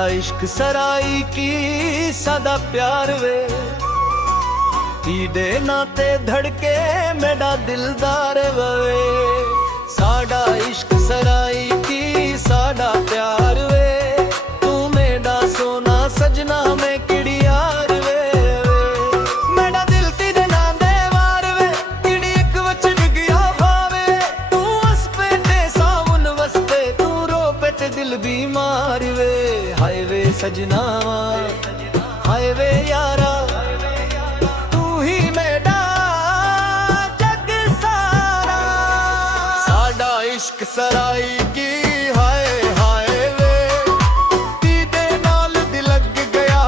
साडा इश्क सराई की सादा प्यार वे तीदे नाते धड़के मेरा दिलदार वे। साडा इश्क सराई की साडा प्यार वे तू मेरा सोना सजना में किड़ी यार वे। मेरा दिल तीदे नाम दे वार वे किड़ी एक वच डिगिया भावे तू हस पे ते सावन वसते तू रो पे ते दिल बीमार वे। हाय वे सजना हाय वे यारा इश्क सराई की हाय हाय वे तीदे नाल दिल लग गया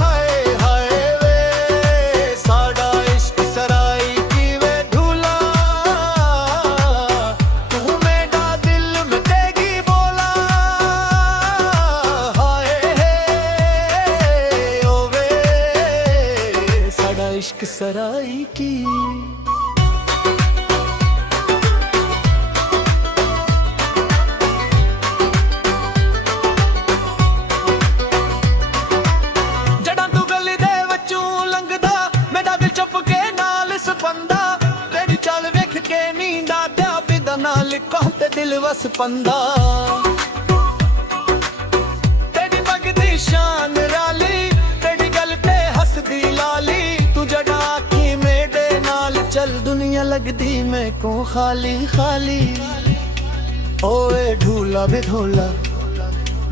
हाय हाय वे। साडा इश्क सराई की वे ढूला तू मेरा दिल में तेगी बोला हाय ओ वे साडा इश्क सराई की। दिल वस पंदा तेरी मंगदी शान राली तेरी गल पे हसदी लाली तू जड़ा आखी मेरे नाल चल दुनिया लगदी मैं को खाली खाली। ओए ढूला बे ढोला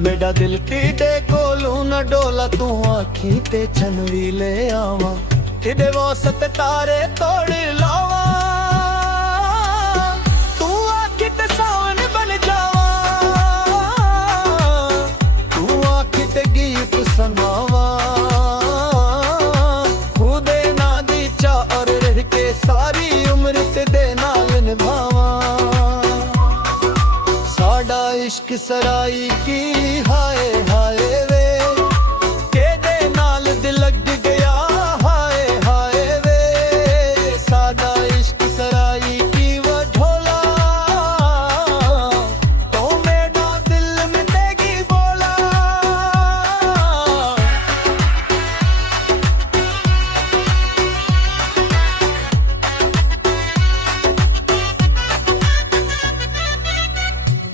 मेरा दिल टीडे कोलू न डोला तू आखी ते छनवी ले आवा तेरे वास्ते तारे तोड़ लावा समावा खुदे ना दी चा और रह के सारी उम्र तेरे नाल निभावा। साडा इश्क सराई की हाय हाय वे तेरे नाल दिल लग गया हाय हाय वे। साडा इश्क सराई की वो ढोला तो मेरा दिल में तेगी बोला।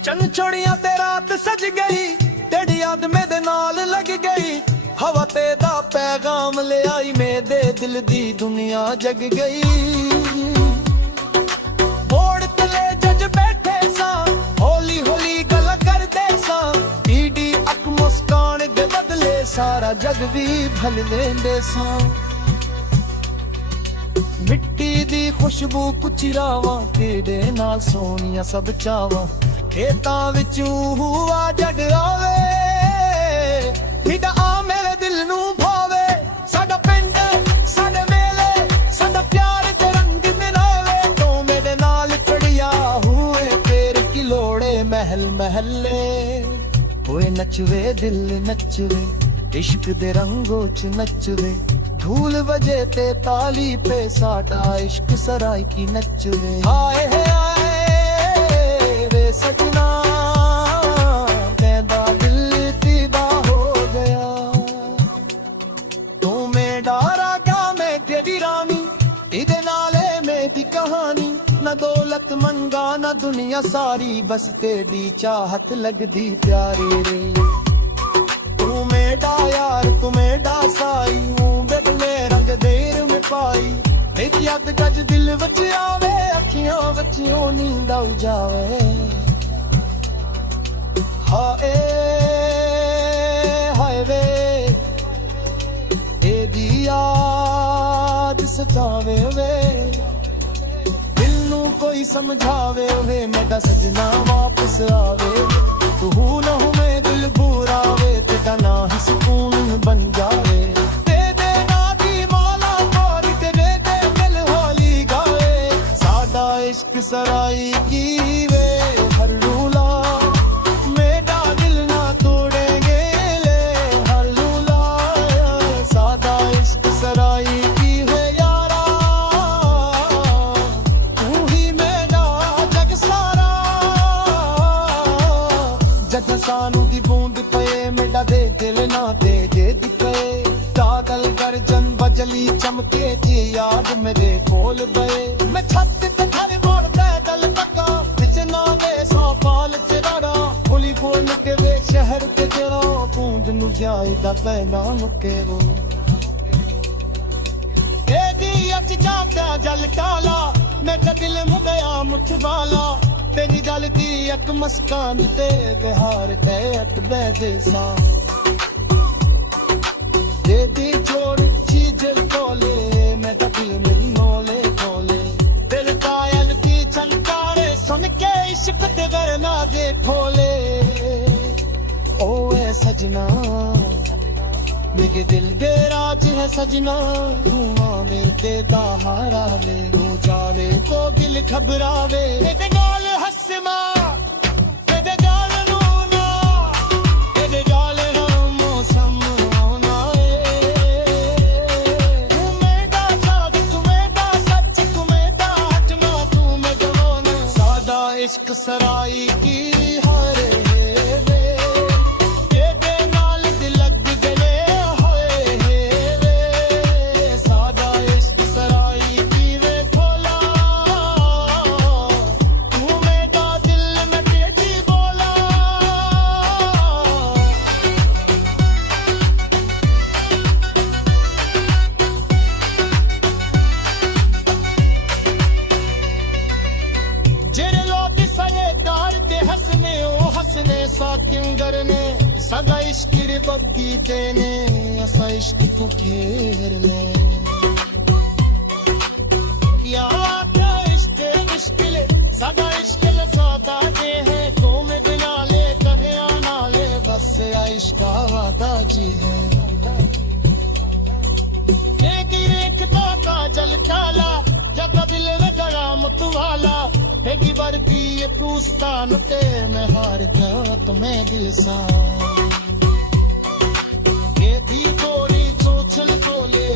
चन छोड़िया ते रात सज गई तेरी याद मेरे नाल लग गई हवा तेरा पैगाम ले आई मेरे दिल दी दुनिया जग गई। बोर्ड तले जज बैठे सा होली होली गल कर दे सा ईडी अक मुस्कान दे बदले सारा जग भी भल लेंदे सा। मिट्टी दी खुशबू कुछ रावा तेरे नाल सोनिया सब चावा खेतां विचू हुआ जग आवे हिदा आ मेरे दिल नू भावे साडा पिंड साडे मेले साडा प्यार दे रंग मिलावे तो मेरे नाल चढ़िया हुए तेरे की लोड़े महल महले। ओए नचवे दिल नचवे इश्क दे रंगों च नचवे धूल बजे ते ताली पे साडा इश्क सराई की नचवे। हाय सजना तेरा दिल दीदा हो गया तू मेरा राजा मैं तेरी रानी इदे नाले मेरी कहानी न दौलत मंगा न दुनिया सारी बस तेरी चाहत लगदी प्यारी रे। तू मेरा यार तू मेरा साई हूँ बेदले रंग देर में पाई मेरी याद गज दिल बच आवे अखियां बच्चियों नींद आ जावे। हाय हाय वे एदी याद सतावे वे दिल नू कोई समझावे वे मेरा सजना वापस आवे तू ना हो मैं दिल बुरावे तेरा ना ही सुकून बन जावे। तेरे ना दी माला पारी तेरे दे दिल होली गावे साडा इश्क सराई की वे हर रूला सानू दी बूंद पे मेरा दे दिल बिजली चमके जी याद मेरे कोल बए मैं छत ते घर मोड़ पैदल तका बिचना दे 100 पाल चिराड़ा होली बोल के वे शहर ते जरा पूंज नु जाईदा पैना मुकेरो एदी अच जाता जल काला मेरा दिल मुगया मुठ वाला तेरी गल दी एक मस्कान ते बिहार ते अट बैदे सा दी जोड़ चीजल कोले मैं दिल में नोले कोले दिल कायल की चंकारे सुन के इश्क ते वरना दे खोले ओए सजना मेरे दिल दे राज है सजना तू में ते दहारा ले तू जाने को दिल घबरावे तेरे गाल हंसमा तेरे गाल नूना तेरे गाल हम मौसम इश्क सराई की हरे वे तेरे नाल दिलक गले होए वे सादा इश्क सराई की वे खोला तू मेरा दिल में तेजी बोला जेरे लोग सरे कार ते हसने ओ हसने सा क्यों करने सदा इश्क रे बग्गी देने ऐसा इश्क तू घेर ले क्या क्या इश्क मुश्किल सदा इश्क साता दे है तुम बिना ले कभी आना ले बस या इश्क वादा जी है एक रेखता का जल काला जब दिल रगड़ा मुतवाला बेगी बरती ये तूस्तान ते मैं हार गया तुम्हें दिल सा ये दी गोरी चोचल तोले